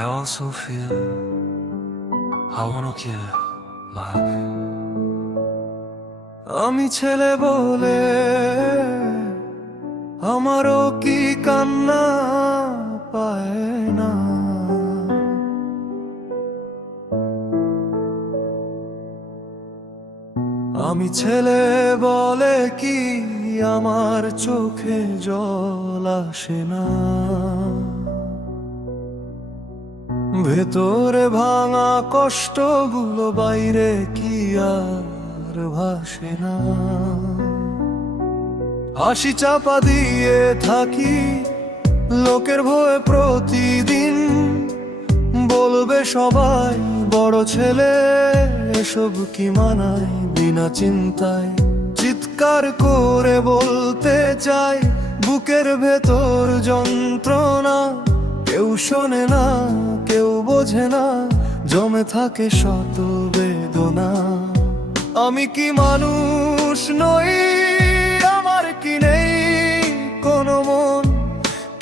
I also feel I wanna give love. আমি ছেলে বলে আমারও কি কান্না পায় না। আমি ছেলে বলে কি আমার চোখে জল আসে না। ভেতরে ভাঙা কষ্টগুলো বাইরে কি আর ভাসে না। হাসি চাপা দিয়ে থাকি লোকের ভয়ে প্রতিদিন, বলবে সবাই বড় ছেলে এসব কি মানায়। বিনা চিন্তায় চিৎকার করে বলতে চাই বুকের ভেতর যন্ত্রণা। কেউ শোনে না, কেউ বোঝে না, জমে থাকে শত বেদনা। আমি কি মানুষ নই, আমার কি নেই কোনো মন?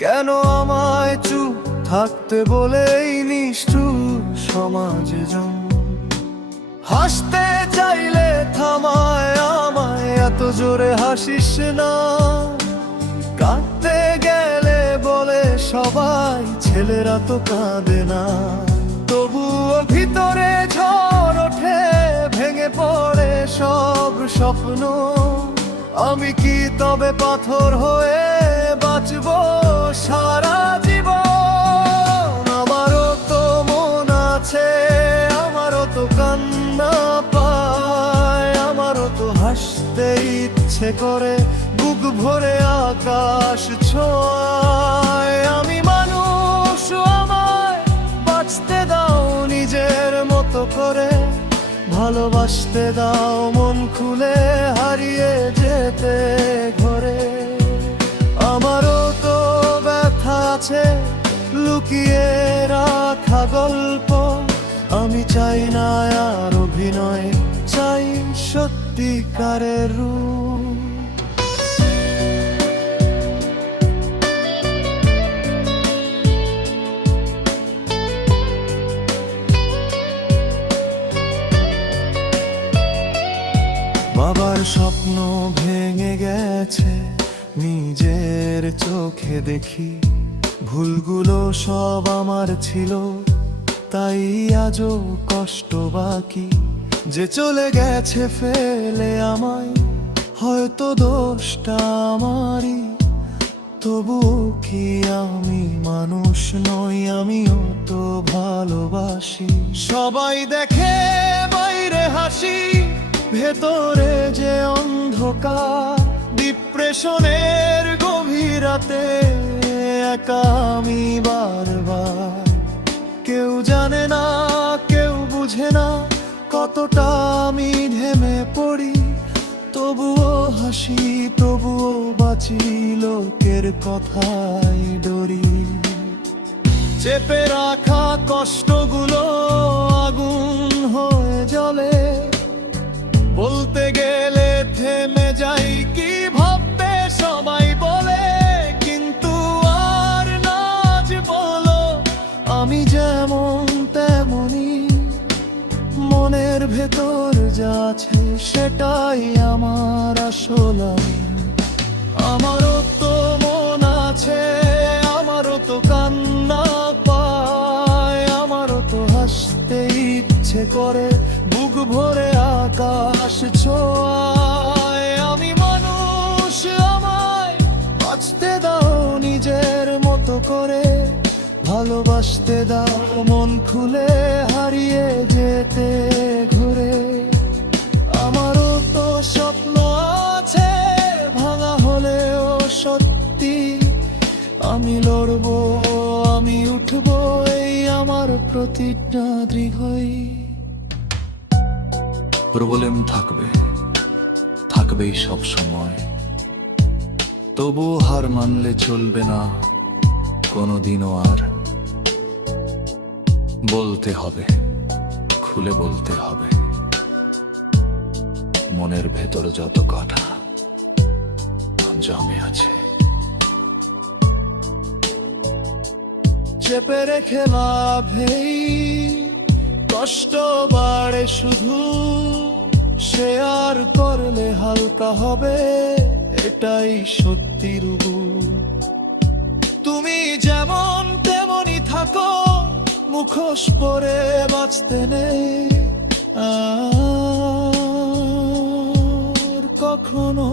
কেন আমায় চুপ থাকতে বলেই নিষ্ঠুর সমাজে জন? হাসতে চাইলে থামায় আমায়, এত জোরে হাসিস না। কাঁদতে গেলে বলে সবাই ছেলেরা তো কাঁদে না। তবুও ভিতরে ঝড় ওঠে, ভেঙে পড়ে সব স্বপ্ন। আমি কি তবে পাথর হয়ে বাঁচবো সারা জীবন? আমারও তো মন আছে, আমারও তো কান্না পায়, আমারও তো হাসতে ইচ্ছে করে বুক ভরে আকাশ ছোঁয়ায়। আমি মানুষ, আমায় বাঁচতে দাও নিজের মতো করে। ভালোবাসতে দাও মন খুলে, হারিয়ে যেতে ঘরে। আমারও তো ব্যথা আছে, লুকিয়ে রাখা গল্প। আমি চাই না আর অভিনয়, চাই সত্যিকারের রূপ। বাবার স্বপ্ন ভেঙে গেছে, নিজের চোখে দেখি। ভুলগুলো সব আমার ছিল, তাই আজও কষ্ট বাকি। যে চলে গেছে ফেলে আমায়, হয়তো দোষটা আমারই। তবুও কি আমি মানুষ নই? আমিও তো ভালোবাসি। সবাই দেখে বাইরে হাসি, ভেতরে যে অন্ধকার। ডিপ্রেশনের গভীর রাতে একা আমি বারবার। কেউ জানে না, কেউ বুঝে না কতটা আমি ঢেমে পড়ি। তবুও হাসি, তবুও বাঁচি, লোকের কথাই ডরি। চেপে রাখা কষ্টগুলো আগুন হয়ে জ্বলে। বলতে গেলে থেমে যাই, কি ভাববে সবাই বলে। কিন্তু আর নাজ বলো, আমি যেমন তেমনি। মনের ভেতর যা আছে সেটাই আমার আসল আমি। আমারও তো মন আছে, আমারও তো কান্না পায়, আমারও তো হাসতে ইচ্ছে করে বুক ভরে আকাশ ছোঁয়ায়। আমি মানুষ, আমায় বাঁচতে দাও নিজের মতো করে। ভালোবাসতে দাও মন খুলে, হারিয়ে যেতে ঘুরে। আমারও তো স্বপ্ন আছে, ভাঙা হলেও সত্যি। আমি লড়বো, আমি উঠবো, এই আমার প্রতিজ্ঞা দৃঢ়ই। প্রবলেম থাকবে, থাকবেই সব সময়। তবু হার মানলে চলবে না কোনোদিনও আর। বলতে হবে, খুলে বলতে হবে মনের ভেতর যত কথা জমে আছে। চেপে রেখে লাভেই কষ্ট বাড়ে শুধু, শেয়ার করলে হালকা হবে এটাই সত্যির গুণ। তুমি যেমন তেমনই থাকো, মুখোশ পরে বাঁচতে নেই আর কখনো।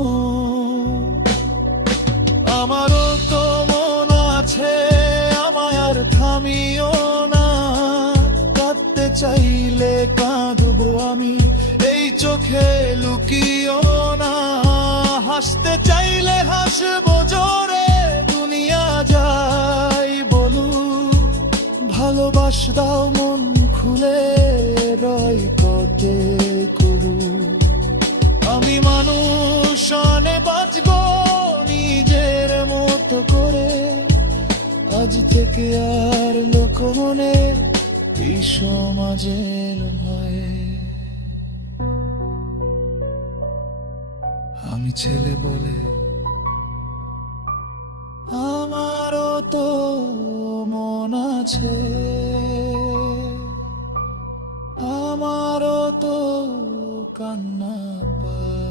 আমারও তো মন আছে, আমায় আর থামিও না, কাঁদতে চাইলে কাঁদবো আমি, এই চোখে লুকিও না, হাসতে চাইলে হাসবো জোরে, দুনিয়া যাই বলু, ভালোবাস দাও মন খুলে, রয় কতে করু। আমি মানুষ অনে বাঁচবো নিজের মতো করে, আজ থেকে আর লোক মনে এই সমাজের ভয়ে। আমি ছেলে বলে আমারও তো মন আছে, আমারও তো কান্না পায়।